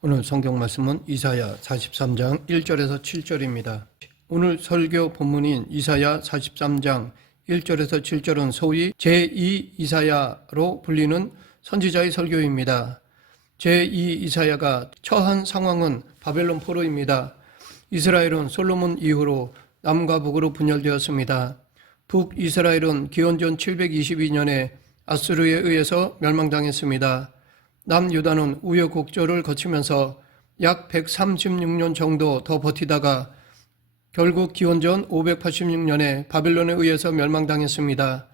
오늘 성경 말씀은 이사야 43장 1절에서 7절입니다. 오늘 설교 본문인 이사야 43장 1절에서 7절은 소위 제2 이사야로 불리는 선지자의 설교입니다. 제2 이사야가 처한 상황은 바벨론 포로입니다. 이스라엘은 솔로몬 이후로 남과 북으로 분열되었습니다. 북이스라엘은 기원전 722년에 아수르에 의해서 멸망당했습니다. 남유다는 우여곡절을 거치면서 약 136년 정도 더 버티다가 결국 기원전 586년에 바벨론에 의해서 멸망당했습니다.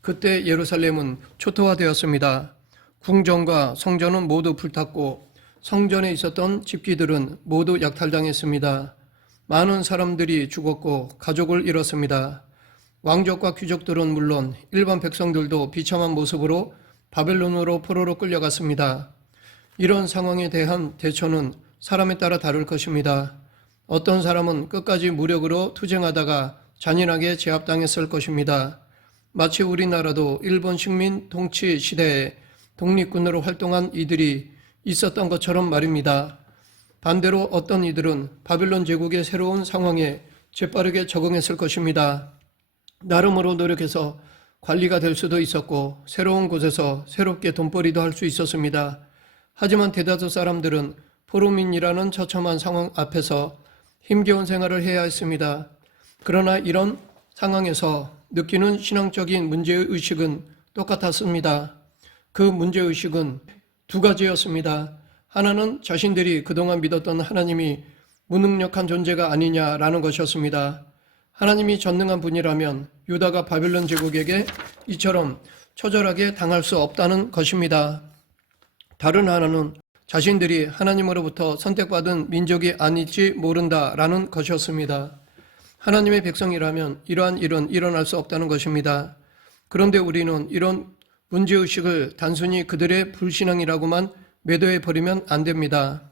그때 예루살렘은 초토화되었습니다. 궁전과 성전은 모두 불탔고 성전에 있었던 집기들은 모두 약탈당했습니다. 많은 사람들이 죽었고 가족을 잃었습니다. 왕족과 귀족들은 물론 일반 백성들도 비참한 모습으로 바벨론으로 포로로 끌려갔습니다. 이런 상황에 대한 대처는 사람에 따라 다를 것입니다. 어떤 사람은 끝까지 무력으로 투쟁하다가 잔인하게 제압당했을 것입니다. 마치 우리나라도 일본 식민 통치 시대에 독립군으로 활동한 이들이 있었던 것처럼 말입니다. 반대로 어떤 이들은 바벨론 제국의 새로운 상황에 재빠르게 적응했을 것입니다. 나름으로 노력해서 관리가 될 수도 있었고 새로운 곳에서 새롭게 돈벌이도 할 수 있었습니다. 하지만 대다수 사람들은 포로민이라는 처참한 상황 앞에서 힘겨운 생활을 해야 했습니다. 그러나 이런 상황에서 느끼는 신앙적인 문제의식은 똑같았습니다. 그 문제의식은 두 가지였습니다. 하나는 자신들이 그동안 믿었던 하나님이 무능력한 존재가 아니냐라는 것이었습니다. 하나님이 전능한 분이라면 유다가 바벨론 제국에게 이처럼 처절하게 당할 수 없다는 것입니다. 다른 하나는 자신들이 하나님으로부터 선택받은 민족이 아닐지 모른다라는 것이었습니다. 하나님의 백성이라면 이러한 일은 일어날 수 없다는 것입니다. 그런데 우리는 이런 문제의식을 단순히 그들의 불신앙이라고만 매도해버리면 안 됩니다.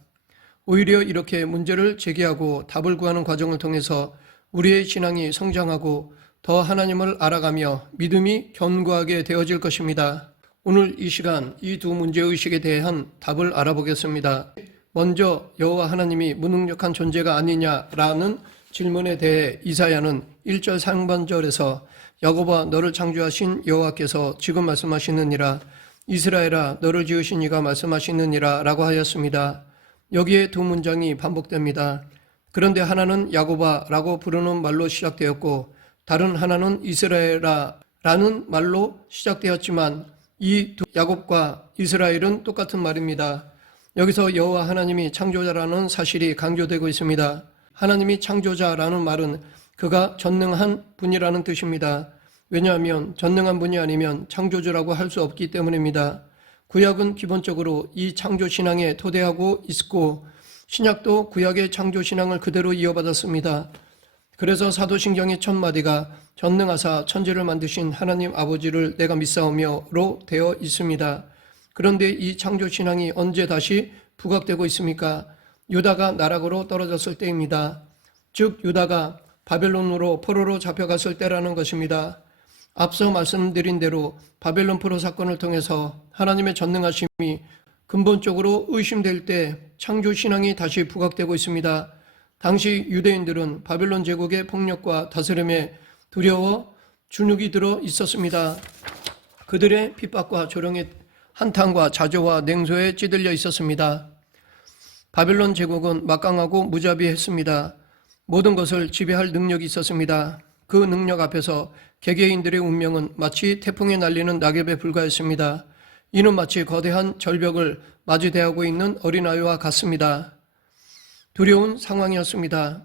오히려 이렇게 문제를 제기하고 답을 구하는 과정을 통해서 우리의 신앙이 성장하고 더 하나님을 알아가며 믿음이 견고하게 되어질 것입니다. 오늘 이 시간 이 두 문제의식에 대한 답을 알아보겠습니다. 먼저 여호와 하나님이 무능력한 존재가 아니냐라는 질문에 대해 이사야는 1절 상반절에서 야곱아 너를 창조하신 여호와께서 지금 말씀하시느니라 이스라엘아 너를 지으신 이가 말씀하시느니라 라고 하였습니다. 여기에 두 문장이 반복됩니다. 그런데 하나는 야곱아 라고 부르는 말로 시작되었고 다른 하나는 이스라엘아 라는 말로 시작되었지만 이 두 야곱과 이스라엘은 똑같은 말입니다. 여기서 여호와 하나님이 창조자라는 사실이 강조되고 있습니다. 하나님이 창조자라는 말은 그가 전능한 분이라는 뜻입니다. 왜냐하면 전능한 분이 아니면 창조주라고 할 수 없기 때문입니다. 구약은 기본적으로 이 창조신앙에 토대하고 있고 신약도 구약의 창조신앙을 그대로 이어받았습니다. 그래서 사도신경의 첫 마디가 전능하사 천지를 만드신 하나님 아버지를 내가 믿사오며로 되어 있습니다. 그런데 이 창조신앙이 언제 다시 부각되고 있습니까? 유다가 나락으로 떨어졌을 때입니다. 즉 유다가 바벨론으로 포로로 잡혀갔을 때라는 것입니다. 앞서 말씀드린 대로 바벨론 포로 사건을 통해서 하나님의 전능하심이 근본적으로 의심될 때 창조신앙이 다시 부각되고 있습니다. 당시 유대인들은 바벨론 제국의 폭력과 다스림에 두려워 주눅이 들어 있었습니다. 그들의 핍박과 조롱의 한탄과 자조와 냉소에 찌들려 있었습니다. 바벨론 제국은 막강하고 무자비했습니다. 모든 것을 지배할 능력이 있었습니다. 그 능력 앞에서 개개인들의 운명은 마치 태풍에 날리는 낙엽에 불과했습니다. 이는 마치 거대한 절벽을 마주대하고 있는 어린아이와 같습니다. 두려운 상황이었습니다.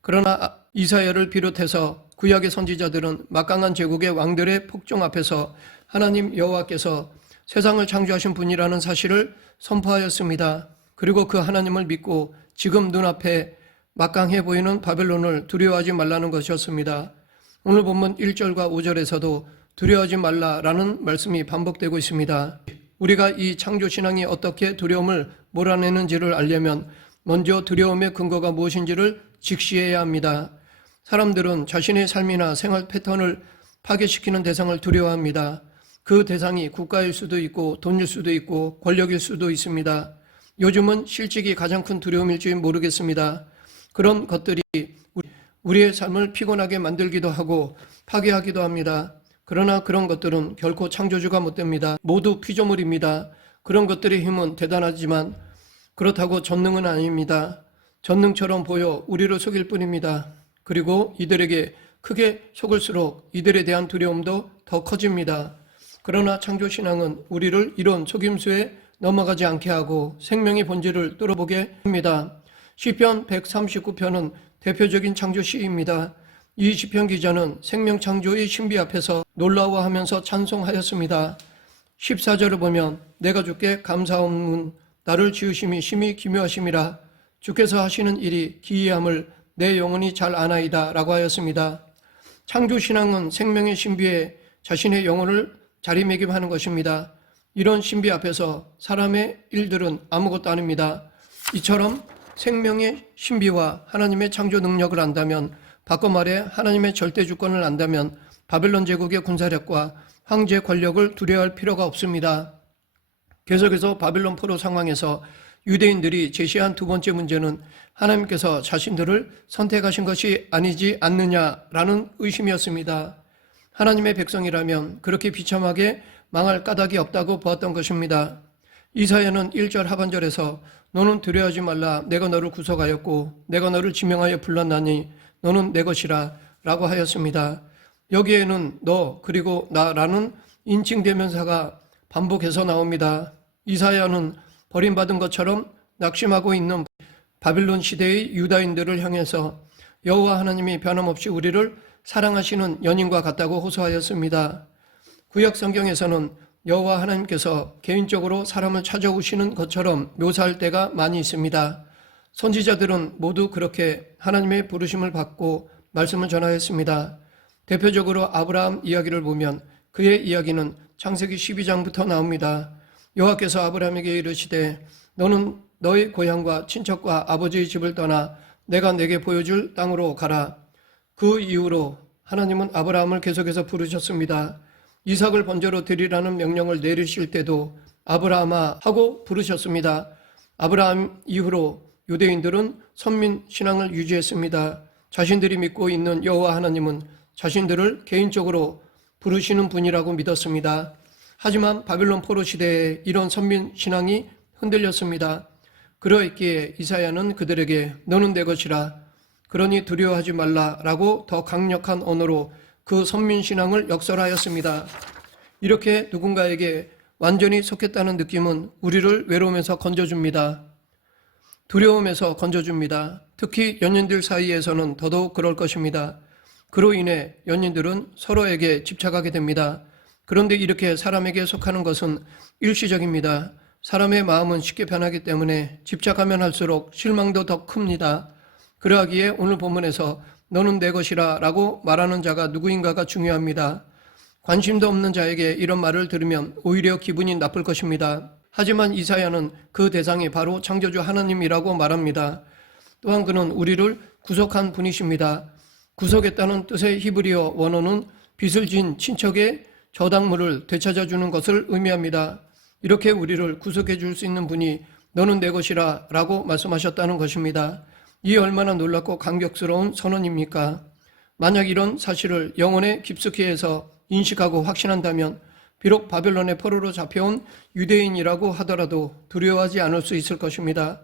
그러나 이사야를 비롯해서 구약의 선지자들은 막강한 제국의 왕들의 폭정 앞에서 하나님 여호와께서 세상을 창조하신 분이라는 사실을 선포하였습니다. 그리고 그 하나님을 믿고 지금 눈앞에 막강해 보이는 바벨론을 두려워하지 말라는 것이었습니다. 오늘 본문 1절과 5절에서도 두려워하지 말라라는 말씀이 반복되고 있습니다. 우리가 이 창조신앙이 어떻게 두려움을 몰아내는지를 알려면 먼저 두려움의 근거가 무엇인지를 직시해야 합니다. 사람들은 자신의 삶이나 생활 패턴을 파괴시키는 대상을 두려워합니다. 그 대상이 국가일 수도 있고 돈일 수도 있고 권력일 수도 있습니다. 요즘은 실직이 가장 큰 두려움일지 모르겠습니다. 그런 것들이 우리의 삶을 피곤하게 만들기도 하고 파괴하기도 합니다. 그러나 그런 것들은 결코 창조주가 못 됩니다. 모두 피조물입니다. 그런 것들의 힘은 대단하지만 그렇다고 전능은 아닙니다. 전능처럼 보여 우리를 속일 뿐입니다. 그리고 이들에게 크게 속을수록 이들에 대한 두려움도 더 커집니다. 그러나 창조신앙은 우리를 이런 속임수에 넘어가지 않게 하고 생명의 본질을 뚫어보게 합니다. 시편 139편은 대표적인 창조 시입니다. 이 시편 기자는 생명 창조의 신비 앞에서 놀라워하면서 찬송하였습니다. 14절을 보면 내가 주께 감사함은 나를 지으심이 심히 기묘하심이라 주께서 하시는 일이 기이함을 내 영혼이 잘 아나이다 라고 하였습니다. 창조신앙은 생명의 신비에 자신의 영혼을 자리매김하는 것입니다. 이런 신비 앞에서 사람의 일들은 아무것도 아닙니다. 이처럼 생명의 신비와 하나님의 창조 능력을 안다면, 바꿔 말해 하나님의 절대 주권을 안다면 바벨론 제국의 군사력과 황제 권력을 두려워할 필요가 없습니다. 계속해서 바벨론 포로 상황에서 유대인들이 제시한 두 번째 문제는 하나님께서 자신들을 선택하신 것이 아니지 않느냐라는 의심이었습니다. 하나님의 백성이라면 그렇게 비참하게 망할 까닭이 없다고 보았던 것입니다. 이사야는 1절 하반절에서 너는 두려워하지 말라 내가 너를 구속하였고 내가 너를 지명하여 불렀나니 너는 내 것이라 라고 하였습니다. 여기에는 너 그리고 나라는 인칭대명사가 반복해서 나옵니다. 이사야는 버림받은 것처럼 낙심하고 있는 바빌론 시대의 유다인들을 향해서 여호와 하나님이 변함없이 우리를 사랑하시는 연인과 같다고 호소하였습니다. 구약 성경에서는 여호와 하나님께서 개인적으로 사람을 찾아오시는 것처럼 묘사할 때가 많이 있습니다. 선지자들은 모두 그렇게 하나님의 부르심을 받고 말씀을 전하였습니다. 대표적으로 아브라함 이야기를 보면 그의 이야기는 창세기 12장부터 나옵니다. 여호와께서 아브라함에게 이르시되 너는 너의 고향과 친척과 아버지의 집을 떠나 내가 내게 보여줄 땅으로 가라. 그 이후로 하나님은 아브라함을 계속해서 부르셨습니다. 이삭을 번제로 드리라는 명령을 내리실 때도 아브라함아 하고 부르셨습니다. 아브라함 이후로 유대인들은 선민 신앙을 유지했습니다. 자신들이 믿고 있는 여호와 하나님은 자신들을 개인적으로 부르시는 분이라고 믿었습니다. 하지만 바빌론 포로 시대에 이런 선민 신앙이 흔들렸습니다. 그러했기에 이사야는 그들에게 너는 내 것이라 그러니 두려워하지 말라라고 더 강력한 언어로 그 선민 신앙을 역설하였습니다. 이렇게 누군가에게 완전히 속했다는 느낌은 우리를 외로움에서 건져줍니다. 두려움에서 건져줍니다. 특히 연인들 사이에서는 더더욱 그럴 것입니다. 그로 인해 연인들은 서로에게 집착하게 됩니다. 그런데 이렇게 사람에게 속하는 것은 일시적입니다. 사람의 마음은 쉽게 변하기 때문에 집착하면 할수록 실망도 더 큽니다. 그러하기에 오늘 본문에서 너는 내 것이라 라고 말하는 자가 누구인가가 중요합니다. 관심도 없는 자에게 이런 말을 들으면 오히려 기분이 나쁠 것입니다. 하지만 이사야는 그 대상이 바로 창조주 하나님이라고 말합니다. 또한 그는 우리를 구속한 분이십니다. 구속했다는 뜻의 히브리어 원어는 빚을 진 친척의 저당물을 되찾아주는 것을 의미합니다. 이렇게 우리를 구속해 줄 수 있는 분이 너는 내 것이라 라고 말씀하셨다는 것입니다. 이 얼마나 놀랍고 감격스러운 선언입니까? 만약 이런 사실을 영혼에 깊숙이 해서 인식하고 확신한다면 비록 바벨론의 포로로 잡혀온 유대인이라고 하더라도 두려워하지 않을 수 있을 것입니다.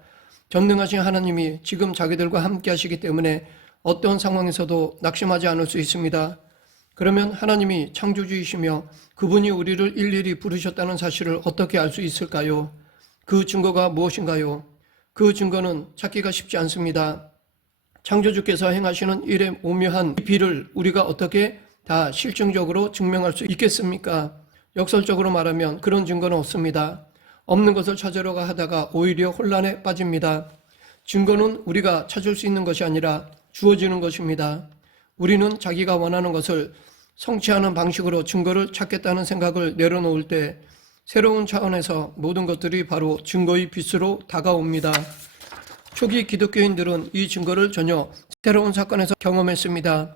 전능하신 하나님이 지금 자기들과 함께 하시기 때문에 어떤 상황에서도 낙심하지 않을 수 있습니다. 그러면 하나님이 창조주이시며 그분이 우리를 일일이 부르셨다는 사실을 어떻게 알 수 있을까요? 그 증거가 무엇인가요? 그 증거는 찾기가 쉽지 않습니다. 창조주께서 행하시는 일의 오묘한 비를 우리가 어떻게 다 실증적으로 증명할 수 있겠습니까? 역설적으로 말하면 그런 증거는 없습니다. 없는 것을 찾으러 하다가 오히려 혼란에 빠집니다. 증거는 우리가 찾을 수 있는 것이 아니라 주어지는 것입니다. 우리는 자기가 원하는 것을 성취하는 방식으로 증거를 찾겠다는 생각을 내려놓을 때 새로운 차원에서 모든 것들이 바로 증거의 빛으로 다가옵니다. 초기 기독교인들은 이 증거를 전혀 새로운 사건에서 경험했습니다.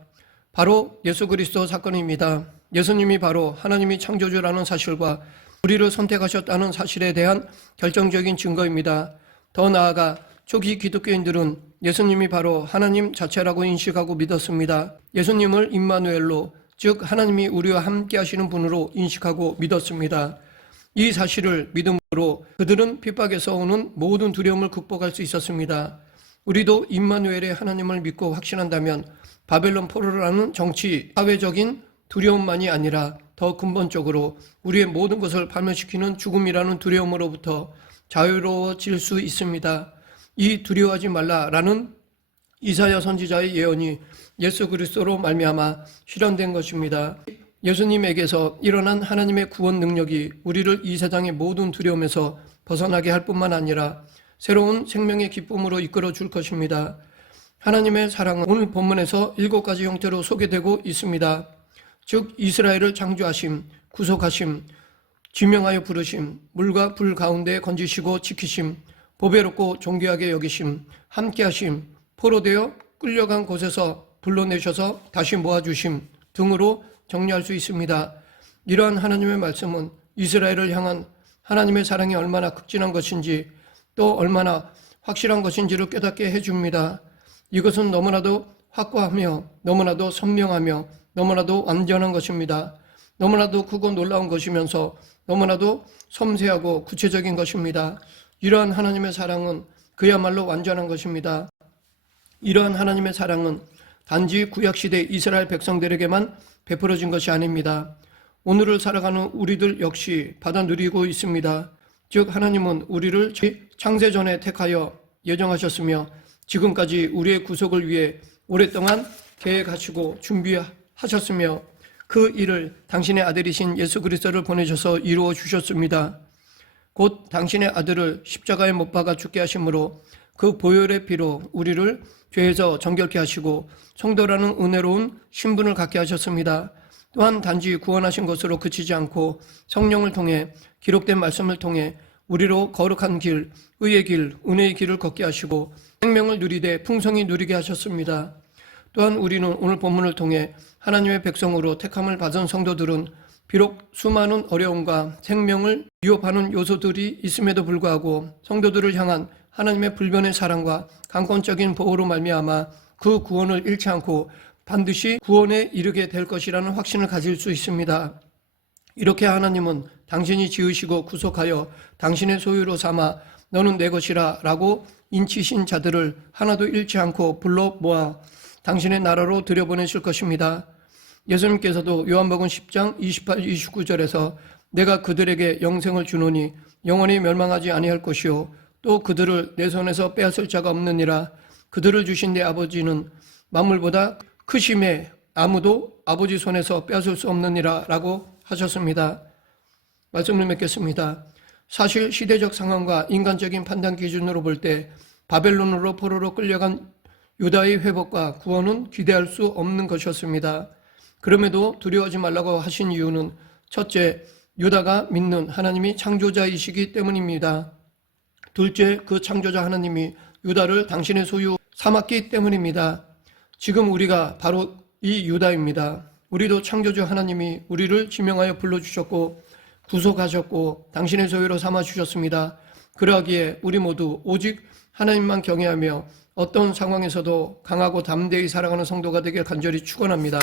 바로 예수 그리스도 사건입니다. 예수님이 바로 하나님이 창조주라는 사실과 우리를 선택하셨다는 사실에 대한 결정적인 증거입니다. 더 나아가 초기 기독교인들은 예수님이 바로 하나님 자체라고 인식하고 믿었습니다. 예수님을 임마누엘로, 즉 하나님이 우리와 함께 하시는 분으로 인식하고 믿었습니다. 이 사실을 믿음으로 그들은 핍박에서 오는 모든 두려움을 극복할 수 있었습니다. 우리도 임마누엘의 하나님을 믿고 확신한다면 바벨론 포로라는 정치, 사회적인 두려움만이 아니라 더 근본적으로 우리의 모든 것을 파멸시키는 죽음이라는 두려움으로부터 자유로워질 수 있습니다. 이 두려워하지 말라라는 이사야 선지자의 예언이 예수 그리스도로 말미암아 실현된 것입니다. 예수님에게서 일어난 하나님의 구원 능력이 우리를 이 세상의 모든 두려움에서 벗어나게 할 뿐만 아니라 새로운 생명의 기쁨으로 이끌어 줄 것입니다. 하나님의 사랑은 오늘 본문에서 7가지 형태로 소개되고 있습니다. 즉 이스라엘을 창조하심, 구속하심, 지명하여 부르심, 물과 불 가운데 건지시고 지키심, 보배롭고 존귀하게 여기심, 함께하심, 포로되어 끌려간 곳에서 불러내셔서 다시 모아주심 등으로 정리할 수 있습니다. 이러한 하나님의 말씀은 이스라엘을 향한 하나님의 사랑이 얼마나 극진한 것인지 또 얼마나 확실한 것인지를 깨닫게 해줍니다. 이것은 너무나도 확고하며 너무나도 선명하며 너무나도 완전한 것입니다. 너무나도 크고 놀라운 것이면서 너무나도 섬세하고 구체적인 것입니다. 이러한 하나님의 사랑은 그야말로 완전한 것입니다. 이러한 하나님의 사랑은 단지 구약시대 이스라엘 백성들에게만 베풀어진 것이 아닙니다. 오늘을 살아가는 우리들 역시 받아 누리고 있습니다. 즉 하나님은 우리를 창세전에 택하여 예정하셨으며 지금까지 우리의 구속을 위해 오랫동안 계획하시고 준비하셨으며 그 일을 당신의 아들이신 예수 그리스도를 보내셔서 이루어 주셨습니다. 곧 당신의 아들을 십자가에 못 박아 죽게 하심으로 그 보혈의 피로 우리를 죄에서 정결케 하시고 성도라는 은혜로운 신분을 갖게 하셨습니다. 또한 단지 구원하신 것으로 그치지 않고 성령을 통해 기록된 말씀을 통해 우리로 거룩한 길, 의의 길, 은혜의 길을 걷게 하시고 생명을 누리되 풍성히 누리게 하셨습니다. 또한 우리는 오늘 본문을 통해 하나님의 백성으로 택함을 받은 성도들은 비록 수많은 어려움과 생명을 위협하는 요소들이 있음에도 불구하고 성도들을 향한 하나님의 불변의 사랑과 강권적인 보호로 말미암아 그 구원을 잃지 않고 반드시 구원에 이르게 될 것이라는 확신을 가질 수 있습니다. 이렇게 하나님은 당신이 지으시고 구속하여 당신의 소유로 삼아 너는 내 것이라 라고 인치신 자들을 하나도 잃지 않고 불러 모아 당신의 나라로 들여보내실 것입니다. 예수님께서도 요한복음 10장 28, 29절에서 내가 그들에게 영생을 주노니 영원히 멸망하지 아니할 것이요 또 그들을 내 손에서 빼앗을 자가 없느니라. 그들을 주신 내 아버지는 만물보다 크심에 아무도 아버지 손에서 빼앗을 수 없느니라 라고 하셨습니다. 말씀을 맺겠습니다. 사실 시대적 상황과 인간적인 판단 기준으로 볼 때 바벨론으로 포로로 끌려간 유다의 회복과 구원은 기대할 수 없는 것이었습니다. 그럼에도 두려워하지 말라고 하신 이유는 첫째, 유다가 믿는 하나님이 창조자이시기 때문입니다. 둘째, 그 창조자 하나님이 유다를 당신의 소유 삼았기 때문입니다. 지금 우리가 바로 이 유다입니다. 우리도 창조주 하나님이 우리를 지명하여 불러주셨고 구속하셨고 당신의 소유로 삼아주셨습니다. 그러하기에 우리 모두 오직 하나님만 경외하며 어떤 상황에서도 강하고 담대히 살아가는 성도가 되길 간절히 축원합니다.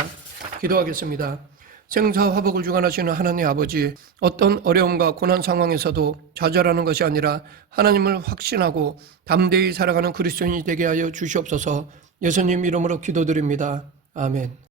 기도하겠습니다. 생사화복을 주관하시는 하나님 아버지, 어떤 어려움과 고난 상황에서도 좌절하는 것이 아니라 하나님을 확신하고 담대히 살아가는 그리스도인이 되게 하여 주시옵소서. 예수님 이름으로 기도드립니다. 아멘.